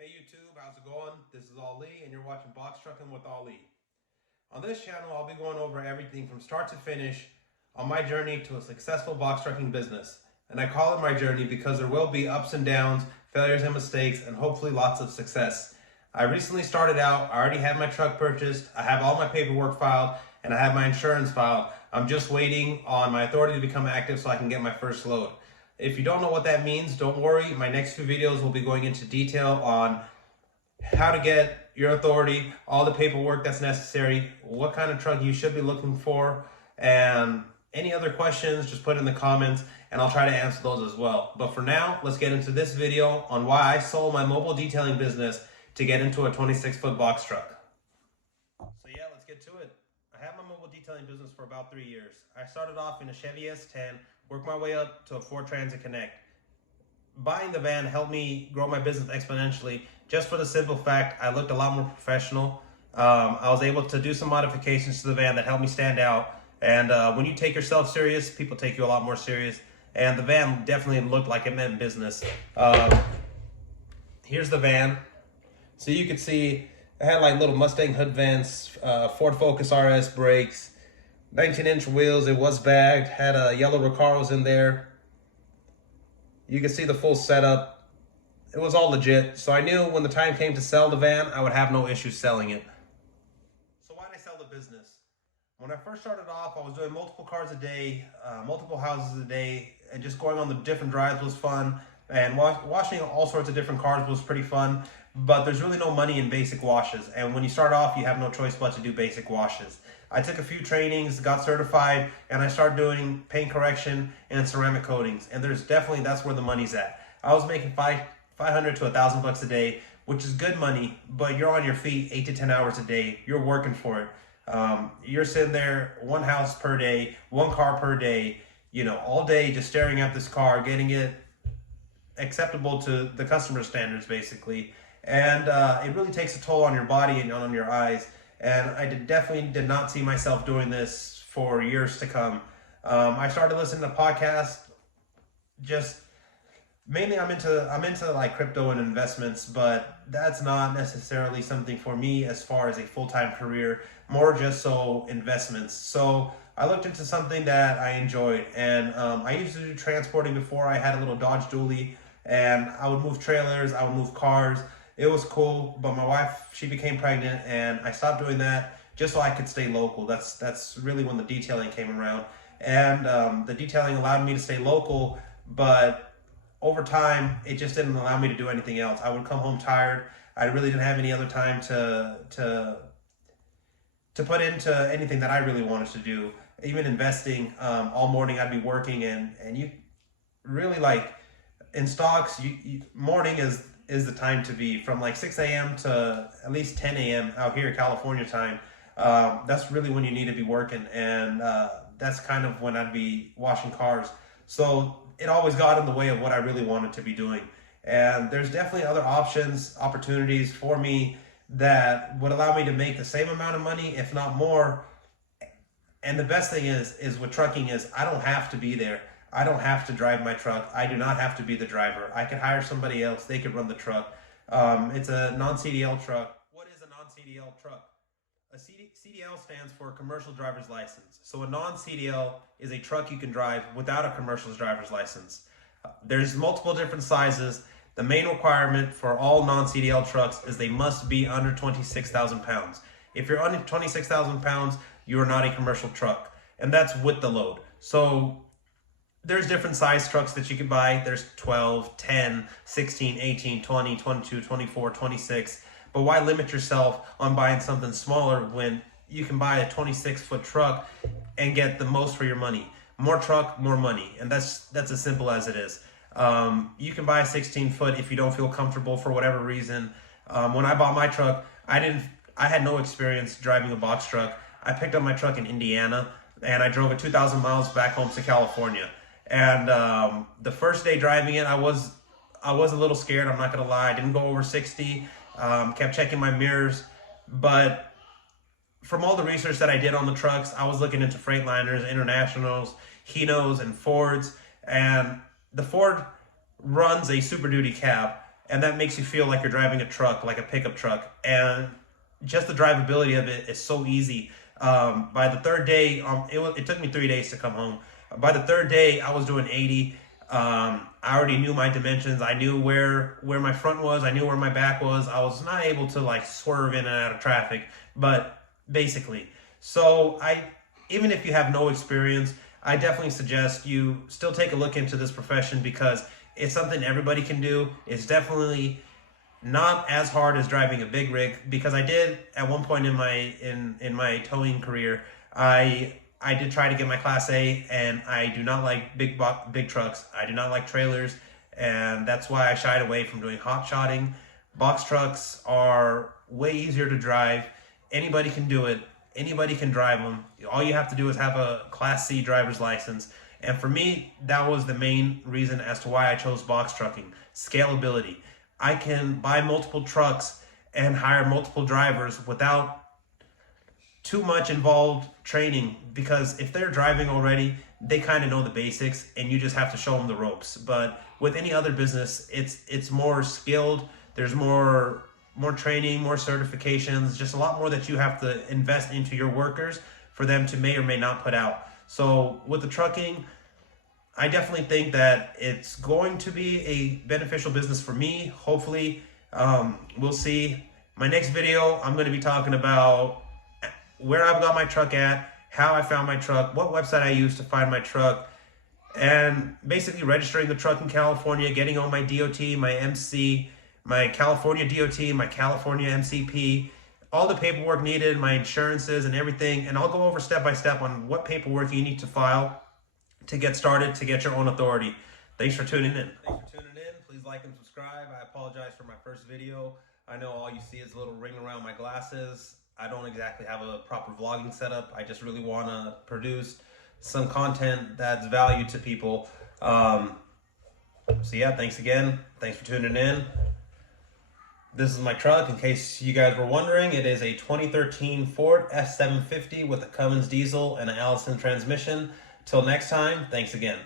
Hey YouTube, how's it going? This is Ali and you're watching Box Trucking with Ali. On this channel, I'll be going over everything from start to finish on my journey to a successful box trucking business. And I call it my journey because there will be ups and downs, failures and mistakes, and hopefully lots of success. I recently started out, I already had my truck purchased, I have all my paperwork filed, and I have my insurance filed. I'm just waiting on my authority to become active so I can get my first load. If you don't know what that means, don't worry. My next few videos will be going into detail on how to get your authority, all the paperwork that's necessary, what kind of truck you should be looking for, and any other questions, just put in the comments and I'll try to answer those as well. But for now, let's get into this video on why I sold my mobile detailing business to get into a 26-foot box truck. So yeah, let's get to it. I had my mobile detailing business for about 3 years. I started off in a Chevy S10, worked my way up to a Ford Transit Connect. Buying the van helped me grow my business exponentially, just for the simple fact I looked a lot more professional. I was able to do some modifications to the van that helped me stand out. And when you take yourself serious, people take you a lot more serious. And the van definitely looked like it meant business. Here's the van. So you can see I had like little Mustang hood vents, Ford Focus RS brakes, 19-inch wheels. It was bagged, had a yellow Recaros in there. You can see the full setup. It was all legit. So I knew when the time came to sell the van, I would have no issues selling it. So why did I sell the business? When I first started off, I was doing multiple cars a day, multiple houses a day, and just going on the different drives was fun. And washing all sorts of different cars was pretty fun. But there's really no money in basic washes. And when you start off, you have no choice but to do basic washes. I took a few trainings, got certified, and I started doing paint correction and ceramic coatings. And that's where the money's at. I was making $500 to $1,000 a day, which is good money, but you're on your feet 8 to 10 hours a day. You're working for it. You're sitting there, one house per day, one car per day, all day just staring at this car, getting it acceptable to the customer standards, basically. And it really takes a toll on your body and on your eyes. And I definitely did not see myself doing this for years to come. I started listening to podcasts. Just mainly, I'm into like crypto and investments, but that's not necessarily something for me as far as a full-time career. More just so investments. So I looked into something that I enjoyed, and I used to do transporting before. I had a little Dodge Dually, and I would move trailers, I would move cars. It was cool, but my wife, she became pregnant, and I stopped doing that just so I could stay local. That's really when the detailing came around. And the detailing allowed me to stay local, but over time, it just didn't allow me to do anything else. I would come home tired. I really didn't have any other time to put into anything that I really wanted to do. Even investing, all morning I'd be working, and you really like in stocks, morning is the time to be, from like 6 a.m. to at least 10 a.m. out here California time. That's really when you need to be working, and that's kind of when I'd be washing cars. So it always got in the way of what I really wanted to be doing. And there's definitely other opportunities for me that would allow me to make the same amount of money, if not more. And the best thing is with trucking is I don't have to be there. I don't have to drive my truck. I do not have to be the driver. I can hire somebody else. They could run the truck. It's a non-CDL truck. What is a non-CDL truck? A CDL stands for commercial driver's license. So a non-CDL is a truck you can drive without a commercial driver's license. There's multiple different sizes. The main requirement for all non-CDL trucks is they must be under 26,000 pounds. If you're under 26,000 pounds, you are not a commercial truck. And that's with the load. So there's different size trucks that you can buy. There's 12, 10, 16, 18, 20, 22, 24, 26. But why limit yourself on buying something smaller when you can buy a 26-foot truck and get the most for your money? More truck, more money. And that's as simple as it is. You can buy a 16-foot if you don't feel comfortable for whatever reason. When I bought my truck, I had no experience driving a box truck. I picked up my truck in Indiana and I drove it 2,000 miles back home to California. And the first day driving it, I was a little scared. I'm not gonna lie. I didn't go over 60. Kept checking my mirrors. But from all the research that I did on the trucks, I was looking into Freightliners, Internationals, Hinos, and Fords. And the Ford runs a Super Duty cab, and that makes you feel like you're driving a truck, like a pickup truck. And just the drivability of it is so easy. By the third day, it took me 3 days to come home. By the third day, I was doing 80. I already knew my dimensions. I knew where my front was. I knew where my back was. I was not able to like swerve in and out of traffic, but basically. So even if you have no experience, I definitely suggest you still take a look into this profession, because it's something everybody can do. It's definitely not as hard as driving a big rig, because I did at one point in my towing career, I did try to get my Class A, and I do not like big trucks. I do not like trailers, and that's why I shied away from doing hot shotting. Box trucks are way easier to drive. Anybody can do it. Anybody can drive them. All you have to do is have a Class C driver's license. And for me, that was the main reason as to why I chose box trucking. Scalability. I can buy multiple trucks and hire multiple drivers without too much involved training, because if they're driving already, they kind of know the basics and you just have to show them the ropes. But with any other business, it's more skilled. There's more training, more certifications, just a lot more that you have to invest into your workers for them to may or may not put out. So with the trucking, I definitely think that it's going to be a beneficial business for me. Hopefully, we'll see. My next video, I'm going to be talking about where I got my truck at, how I found my truck, what website I used to find my truck, and basically registering the truck in California, getting all my DOT, my MC, my California DOT, my California MCP, all the paperwork needed, my insurances and everything. And I'll go over step by step on what paperwork you need to file to get started, to get your own authority. Thanks for tuning in. Thanks for tuning in. Please like and subscribe. I apologize for my first video. I know all you see is a little ring around my glasses. I don't exactly have a proper vlogging setup. I just really want to produce some content that's value to people. So yeah, thanks again. Thanks for tuning in. This is my truck, in case you guys were wondering. It is a 2013 Ford F750 with a Cummins diesel and an Allison transmission. Till next time, thanks again.